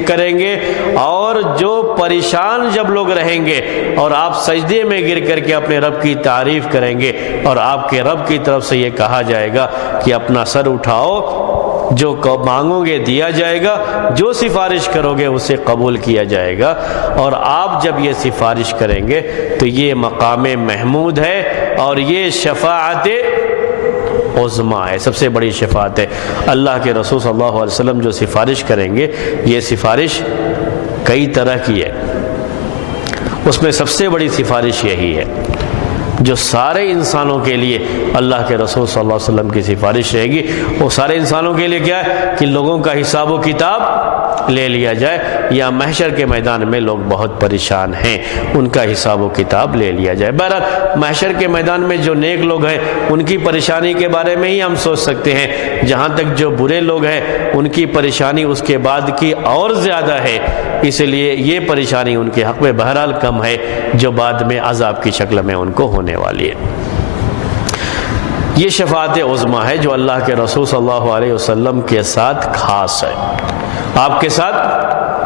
کریں گے، اور جو پریشان جب لوگ رہیں گے اور آپ سجدے میں گر کر کے اپنے رب کی تعریف کریں گے، اور آپ کے رب کی طرف سے یہ کہا جائے گا کہ اپنا سر اٹھاؤ، جو مانگو گے دیا جائے گا، جو سفارش کرو گے اسے قبول کیا جائے گا، اور آپ جب یہ سفارش کریں گے تو یہ مقام محمود ہے، اور یہ شفاعت عظمیٰ ہے، سب سے بڑی شفاعت ہے۔ اللہ کے رسول صلی اللہ علیہ وسلم جو سفارش کریں گے، یہ سفارش کئی طرح کی ہے، اس میں سب سے بڑی سفارش یہی ہے جو سارے انسانوں کے لیے اللہ کے رسول صلی اللہ علیہ وسلم کی سفارش رہے گی۔ وہ سارے انسانوں کے لیے کیا ہے کہ لوگوں کا حساب و کتاب لے لیا جائے، یا محشر کے میدان میں لوگ بہت پریشان ہیں، ان کا حساب و کتاب لے لیا جائے۔ بہرحال محشر کے میدان میں جو نیک لوگ ہیں ان کی پریشانی کے بارے میں ہی ہم سوچ سکتے ہیں، جہاں تک جو برے لوگ ہیں ان کی پریشانی اس کے بعد کی اور زیادہ ہے، اس لیے یہ پریشانی ان کے حق میں بہرحال کم ہے جو بعد میں عذاب کی شکل میں ان کو ہونے والی ہے۔ یہ شفاعت عظمیٰ ہے جو اللہ کے رسول صلی اللہ علیہ وسلم کے ساتھ خاص ہے، آپ کے ساتھ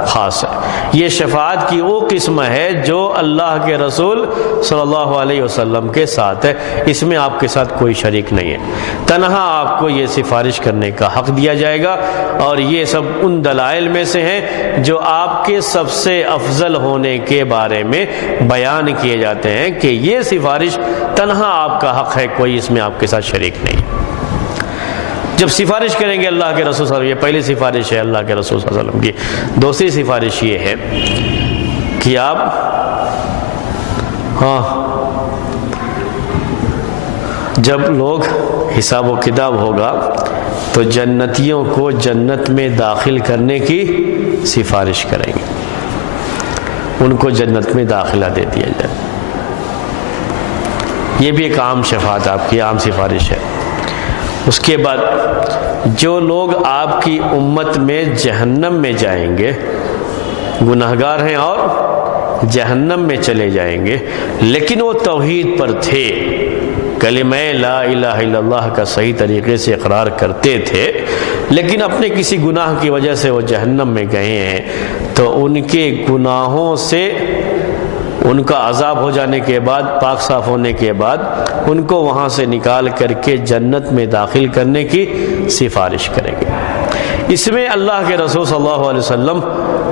خاص ہے۔ یہ شفاعت کی وہ قسم ہے جو اللہ کے رسول صلی اللہ علیہ وسلم کے ساتھ ہے، اس میں آپ کے ساتھ کوئی شریک نہیں ہے، تنہا آپ کو یہ سفارش کرنے کا حق دیا جائے گا، اور یہ سب ان دلائل میں سے ہیں جو آپ کے سب سے افضل ہونے کے بارے میں بیان کیے جاتے ہیں کہ یہ سفارش تنہا آپ کا حق ہے، کوئی اس میں آپ کے ساتھ شریک نہیں۔ جب سفارش کریں گے اللہ کے رسول صلی اللہ علیہ وسلم، یہ پہلی سفارش ہے اللہ کے رسول صلی اللہ علیہ وسلم کی۔ دوسری سفارش یہ ہے کہ آپ جب لوگ حساب و کتاب ہوگا تو جنتیوں کو جنت میں داخل کرنے کی سفارش کریں گے، ان کو جنت میں داخلہ دے دیا جائے۔ یہ بھی ایک عام شفاعت آپ کی عام سفارش ہے۔ اس کے بعد جو لوگ آپ کی امت میں جہنم میں جائیں گے، گناہگار ہیں اور جہنم میں چلے جائیں گے، لیکن وہ توحید پر تھے، کلمہ لا الہ الا اللہ کا صحیح طریقے سے اقرار کرتے تھے، لیکن اپنے کسی گناہ کی وجہ سے وہ جہنم میں گئے ہیں، تو ان کے گناہوں سے ان کا عذاب ہو جانے کے بعد، پاک صاف ہونے کے بعد، ان کو وہاں سے نکال کر کے جنت میں داخل کرنے کی سفارش کریں گے۔ اس میں اللہ کے رسول صلی اللہ علیہ وسلم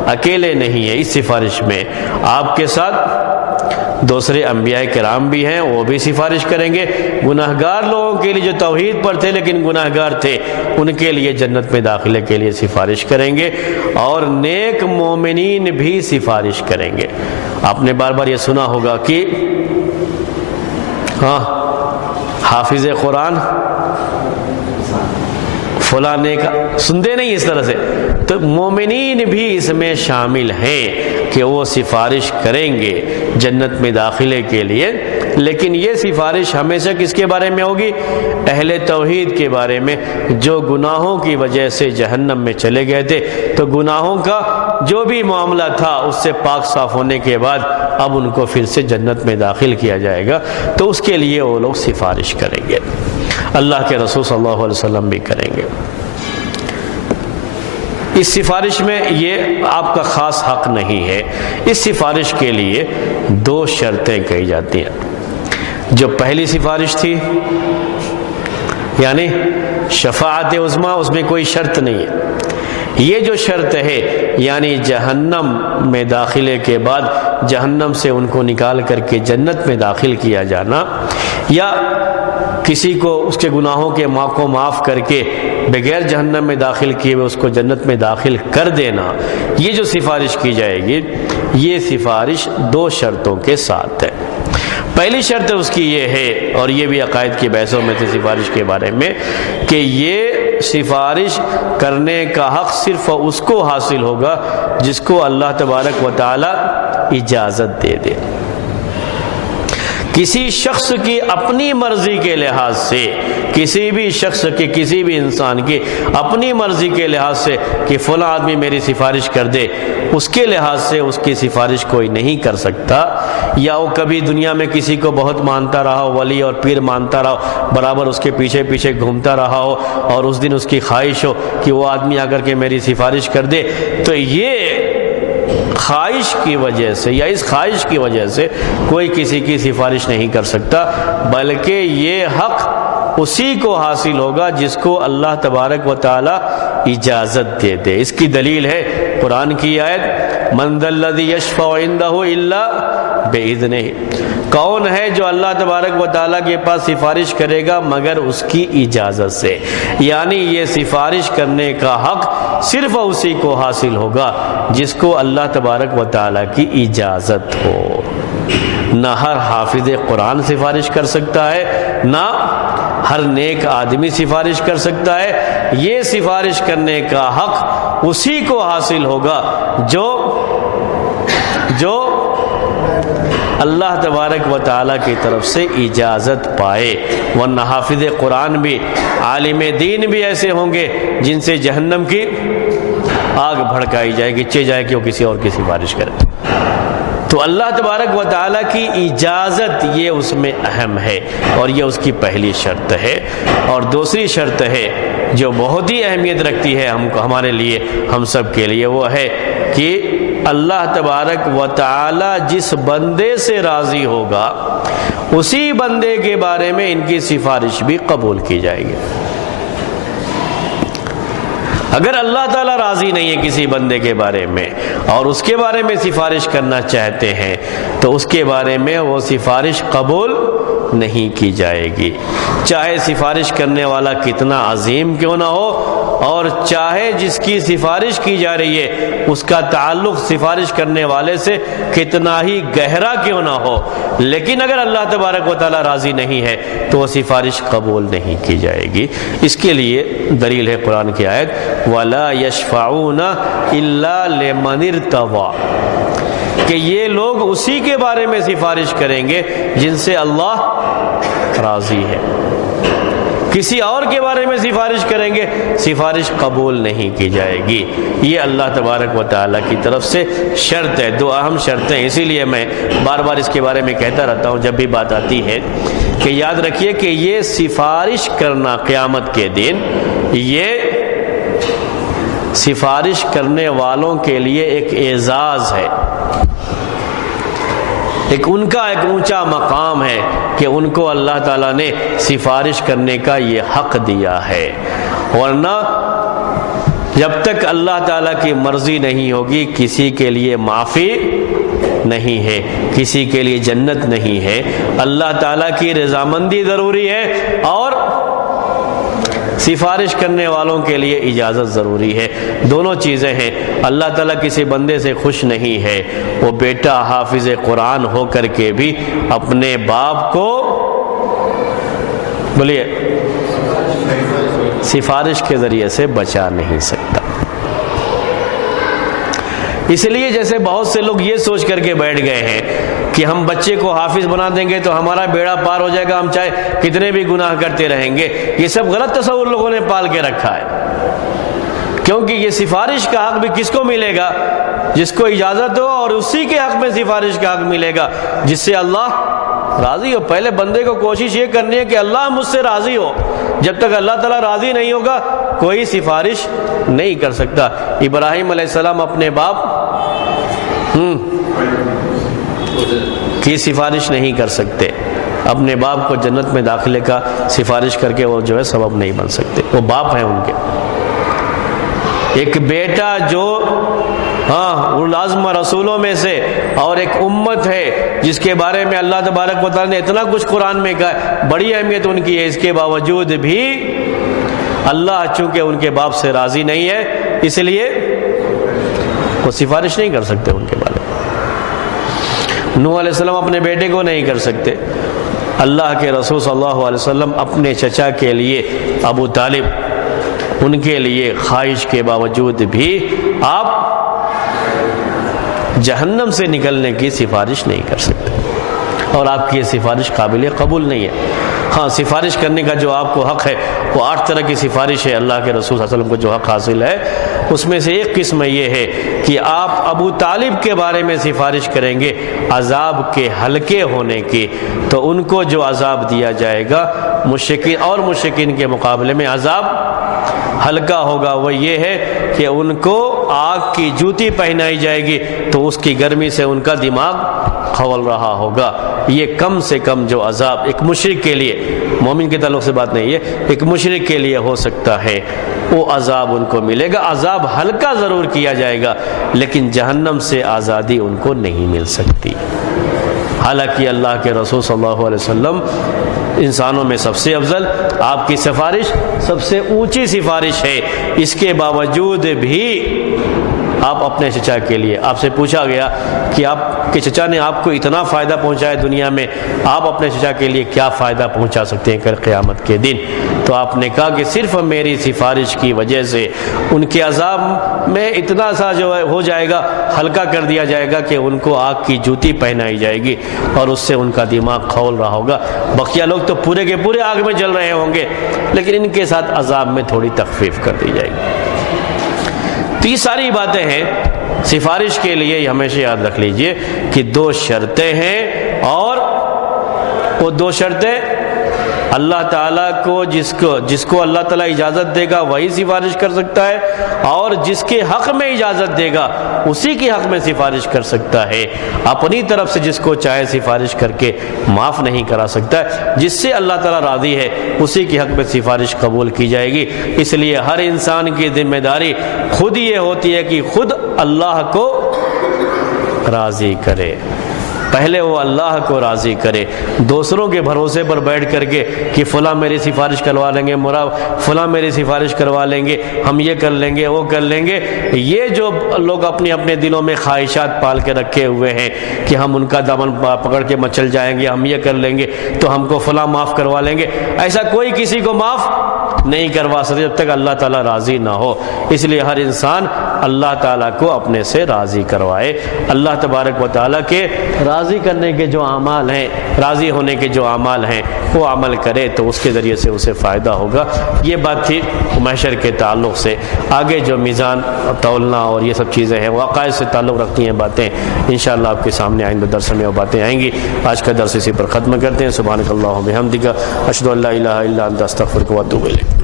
اکیلے نہیں ہیں، اس سفارش میں آپ کے ساتھ دوسرے انبیاء کرام بھی ہیں، وہ بھی سفارش کریں گے۔ گناہگار لوگوں کے لیے جو توحید پر تھے لیکن گناہگار تھے، ان کے لیے جنت میں داخلے کے لیے سفارش کریں گے، اور نیک مومنین بھی سفارش کریں گے۔ آپ نے بار بار یہ سنا ہوگا کہ حافظ قرآن فلاں نیک، سنتے نہیں اس طرح سے، تو مومنین بھی اس میں شامل ہیں کہ وہ سفارش کریں گے جنت میں داخلے کے لیے۔ لیکن یہ سفارش ہمیشہ کس کے بارے میں ہوگی؟ اہل توحید کے بارے میں، جو گناہوں کی وجہ سے جہنم میں چلے گئے تھے، تو گناہوں کا جو بھی معاملہ تھا اس سے پاک صاف ہونے کے بعد اب ان کو پھر سے جنت میں داخل کیا جائے گا، تو اس کے لیے وہ لوگ سفارش کریں گے، اللہ کے رسول صلی اللہ علیہ وسلم بھی کریں گے۔ اس سفارش میں یہ آپ کا خاص حق نہیں ہے، اس سفارش کے لیے 2 شرطیں کہی جاتی ہیں۔ جو پہلی سفارش تھی یعنی شفاعت عظمیٰ، اس میں کوئی شرط نہیں ہے۔ یہ جو شرط ہے یعنی جہنم میں داخلے کے بعد جہنم سے ان کو نکال کر کے جنت میں داخل کیا جانا، یا کسی کو اس کے گناہوں کے کو معاف کر کے بغیر جہنم میں داخل کیے ہوئے اس کو جنت میں داخل کر دینا، یہ جو سفارش کی جائے گی، یہ سفارش 2 شرطوں کے ساتھ ہے۔ پہلی شرط اس کی یہ ہے، اور یہ بھی عقائد کی بحثوں میں تھی سفارش کے بارے میں، کہ یہ سفارش کرنے کا حق صرف اس کو حاصل ہوگا جس کو اللہ تبارک و تعالی اجازت دے دے۔ کسی شخص کی اپنی مرضی کے لحاظ سے، کسی بھی شخص کے، کسی بھی انسان کی اپنی مرضی کے لحاظ سے کہ فلاں آدمی میری سفارش کر دے، اس کے لحاظ سے اس کی سفارش کوئی نہیں کر سکتا، یا وہ کبھی دنیا میں کسی کو بہت مانتا رہا ہو، ولی اور پیر مانتا رہا ہو، برابر اس کے پیچھے پیچھے گھومتا رہا ہو، اور اس دن اس کی خواہش ہو کہ وہ آدمی آ کر کے میری سفارش کر دے، تو یہ خواہش کی وجہ سے یا اس خواہش کی وجہ سے کوئی کسی کی سفارش نہیں کر سکتا، بلکہ یہ حق اسی کو حاصل ہوگا جس کو اللہ تبارک و تعالی اجازت دے دے۔ اس کی دلیل ہے قرآن کی آیت، من ذا الذی یشفع عندہ الا بإذنہ، کون ہے جو اللہ تبارک و تعالیٰ کے پاس سفارش کرے گا مگر اس کی اجازت سے، یعنی یہ سفارش کرنے کا حق صرف اسی کو حاصل ہوگا جس کو اللہ تبارک و تعالیٰ کی اجازت ہو۔ نہ ہر حافظ قرآن سفارش کر سکتا ہے، نہ ہر نیک آدمی سفارش کر سکتا ہے، یہ سفارش کرنے کا حق اسی کو حاصل ہوگا جو اللہ تبارک و تعالیٰ کی طرف سے اجازت پائے، ورنہ حافظ قرآن بھی، عالم دین بھی ایسے ہوں گے جن سے جہنم کی آگ بھڑکائی جائے گی، چے جائے کہ وہ کسی اور کی سفارش کرے۔ تو اللہ تبارک و تعالیٰ کی اجازت یہ اس میں اہم ہے، اور یہ اس کی پہلی شرط ہے۔ اور دوسری شرط ہے جو بہت ہی اہمیت رکھتی ہے ہمارے لیے، ہم سب کے لیے، وہ ہے کہ اللہ تبارک و تعالی جس بندے سے راضی ہوگا اسی بندے کے بارے میں ان کی سفارش بھی قبول کی جائے گی۔ اگر اللہ تعالیٰ راضی نہیں ہے کسی بندے کے بارے میں اور اس کے بارے میں سفارش کرنا چاہتے ہیں تو اس کے بارے میں وہ سفارش قبول نہیں کی جائے گی، چاہے سفارش کرنے والا کتنا عظیم کیوں نہ ہو، اور چاہے جس کی سفارش کی جا رہی ہے اس کا تعلق سفارش کرنے والے سے کتنا ہی گہرا کیوں نہ ہو، لیکن اگر اللہ تبارک و تعالیٰ راضی نہیں ہے تو وہ سفارش قبول نہیں کی جائے گی۔ اس کے لیے دلیل ہے قرآن کی آیت وَلَا يَشْفَعُونَ إِلَّا لِمَنِ ارْتَضَىٰ، کہ یہ لوگ اسی کے بارے میں سفارش کریں گے جن سے اللہ راضی ہے، کسی اور کے بارے میں سفارش کریں گے سفارش قبول نہیں کی جائے گی۔ یہ اللہ تبارک و تعالیٰ کی طرف سے شرط ہے، دو اہم شرطیں، اسی لیے میں بار بار اس کے بارے میں کہتا رہتا ہوں جب بھی بات آتی ہے کہ یاد رکھیے کہ یہ سفارش کرنا قیامت کے دن یہ سفارش کرنے والوں کے لیے ایک اعزاز ہے، ایک ان کا ایک اونچا مقام ہے کہ ان کو اللہ تعالیٰ نے سفارش کرنے کا یہ حق دیا ہے، ورنہ جب تک اللہ تعالیٰ کی مرضی نہیں ہوگی کسی کے لیے معافی نہیں ہے، کسی کے لیے جنت نہیں ہے۔ اللہ تعالیٰ کی رضامندی ضروری ہے اور سفارش کرنے والوں کے لیے اجازت ضروری ہے، دونوں چیزیں ہیں۔ اللہ تعالیٰ کسی بندے سے خوش نہیں ہے، وہ بیٹا حافظ قرآن ہو کر کے بھی اپنے باپ کو بولیے سفارش کے ذریعے سے بچا نہیں سکتا۔ اس لیے جیسے بہت سے لوگ یہ سوچ کر کے بیٹھ گئے ہیں کہ ہم بچے کو حافظ بنا دیں گے تو ہمارا بیڑا پار ہو جائے گا، ہم چاہے کتنے بھی گناہ کرتے رہیں گے، یہ سب غلط تصور لوگوں نے پال کے رکھا ہے، کیونکہ یہ سفارش کا حق بھی کس کو ملے گا؟ جس کو اجازت ہو، اور اسی کے حق میں سفارش کا حق ملے گا جس سے اللہ راضی ہو۔ پہلے بندے کو کوشش یہ کرنی ہے کہ اللہ مجھ سے راضی ہو، جب تک اللہ تعالیٰ راضی نہیں ہوگا کوئی سفارش نہیں کر سکتا۔ ابراہیم علیہ السلام اپنے باپ کی سفارش نہیں کر سکتے، اپنے باپ کو جنت میں داخلے کا سفارش کر کے وہ جو ہے سبب نہیں بن سکتے، وہ باپ ہیں ان کے۔ ایک بیٹا جو العزم رسولوں میں سے اور ایک امت ہے جس کے بارے میں اللہ تبارک و تعالیٰ نے اتنا کچھ قرآن میں کہا، بڑی اہمیت ان کی ہے، اس کے باوجود بھی اللہ چونکہ ان کے باپ سے راضی نہیں ہے اس لیے وہ سفارش نہیں کر سکتے ان کے بارے میں۔ نوح علیہ السلام اپنے بیٹے کو نہیں کر سکتے، اللہ کے رسول صلی اللہ علیہ وسلم اپنے چچا کے لیے ابو طالب، ان کے لیے خواہش کے باوجود بھی آپ جہنم سے نکلنے کی سفارش نہیں کر سکتے، اور آپ کی یہ سفارش قابل قبول نہیں ہے۔ ہاں، سفارش کرنے کا جو آپ کو حق ہے وہ 8 طرح کی سفارش ہے، اللہ کے رسول صلی اللہ علیہ وسلم کو جو حق حاصل ہے اس میں سے ایک قسم یہ ہے کہ آپ ابو طالب کے بارے میں سفارش کریں گے عذاب کے ہلکے ہونے کی، تو ان کو جو عذاب دیا جائے گا مشرکین کے مقابلے میں عذاب ہلکا ہوگا، وہ یہ ہے کہ ان کو آگ کی جوتی پہنائی جائے گی تو اس کی گرمی سے ان کا دماغ کھول رہا ہوگا۔ یہ کم سے کم جو عذاب ایک مشرک کے لیے، مومن کے تعلق سے بات نہیں ہے، ایک مشرک کے لیے ہو سکتا ہے، وہ عذاب ان کو ملے گا۔ عذاب ہلکا ضرور کیا جائے گا لیکن جہنم سے آزادی ان کو نہیں مل سکتی۔ حالانکہ اللہ کے رسول صلی اللہ علیہ وسلم انسانوں میں سب سے افضل، آپ کی سفارش سب سے اونچی سفارش ہے، اس کے باوجود بھی آپ اپنے چچا کے لیے، آپ سے پوچھا گیا کہ آپ کے چچا نے آپ کو اتنا فائدہ پہنچایا دنیا میں، آپ اپنے چچا کے لیے کیا فائدہ پہنچا سکتے ہیں کل قیامت کے دن؟ تو آپ نے کہا کہ صرف میری سفارش کی وجہ سے ان کے عذاب میں اتنا سا جو ہو جائے گا، ہلکا کر دیا جائے گا کہ ان کو آگ کی جوتی پہنائی جائے گی اور اس سے ان کا دماغ کھول رہا ہوگا۔ بقیہ لوگ تو پورے کے پورے آگ میں جل رہے ہوں گے لیکن ان کے ساتھ عذاب میں تھوڑی تخفیف کر دی جائے گی۔ تو یہ ساری باتیں ہیں سفارش کے لیے، ہمیشہ یاد رکھ لیجئے کہ 2 شرطیں ہیں، اور وہ 2 شرطیں اللہ تعالیٰ کو جس کو اللہ تعالیٰ اجازت دے گا وہی سفارش کر سکتا ہے، اور جس کے حق میں اجازت دے گا اسی کے حق میں سفارش کر سکتا ہے، اپنی طرف سے جس کو چاہے سفارش کر کے معاف نہیں کرا سکتا ہے۔ جس سے اللہ تعالیٰ راضی ہے اسی کے حق میں سفارش قبول کی جائے گی۔ اس لیے ہر انسان کی ذمہ داری خود یہ ہوتی ہے کہ خود اللہ کو راضی کرے، پہلے وہ اللہ کو راضی کرے۔ دوسروں کے بھروسے پر بیٹھ کر کے کہ فلاں میری سفارش کروا لیں گے، فلاں میری سفارش کروا لیں گے، ہم یہ کر لیں گے وہ کر لیں گے، یہ جو لوگ اپنے اپنے دلوں میں خواہشات پال کے رکھے ہوئے ہیں کہ ہم ان کا دامن پکڑ کے مچل جائیں گے، ہم یہ کر لیں گے تو ہم کو فلاں معاف کروا لیں گے، ایسا کوئی کسی کو معاف نہیں کروا سکتے جب تک اللہ تعالیٰ راضی نہ ہو۔ اس لیے ہر انسان اللہ تعالیٰ کو اپنے سے راضی کروائے۔ اللہ تبارک و تعالیٰ کے راضی کرنے کے جو اعمال ہیں، راضی ہونے کے جو اعمال ہیں وہ عمل کرے تو اس کے ذریعے سے اسے فائدہ ہوگا۔ یہ بات تھی محشر کے تعلق سے۔ آگے جو میزان تولنا اور یہ سب چیزیں ہیں وہ عقائد سے تعلق رکھتی ہیں باتیں، انشاءاللہ آپ کے سامنے آئندہ درس میں وہ باتیں آئیں گی۔ آج کا درس اسی پر ختم کرتے ہیں۔ سبحانک اللہم و بحمدک، اشہد ان لا الہ الا انت، استغفرک و اتوب الیک۔